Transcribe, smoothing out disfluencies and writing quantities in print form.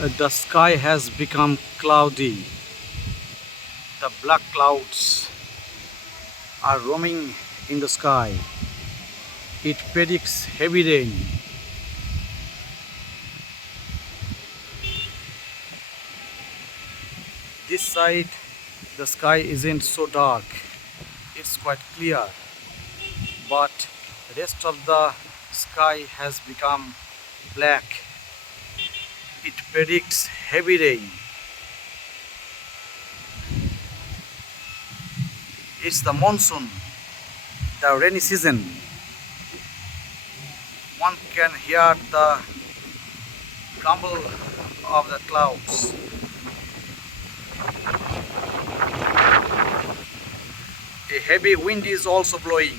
The sky has become cloudy. The black clouds are roaming in the sky. It predicts heavy rain. This side, the sky isn't so dark. It's quite clear. But rest of the sky has become black. It predicts heavy rain. It's the monsoon, the rainy season. One can hear the rumble of the clouds. A heavy wind is also blowing.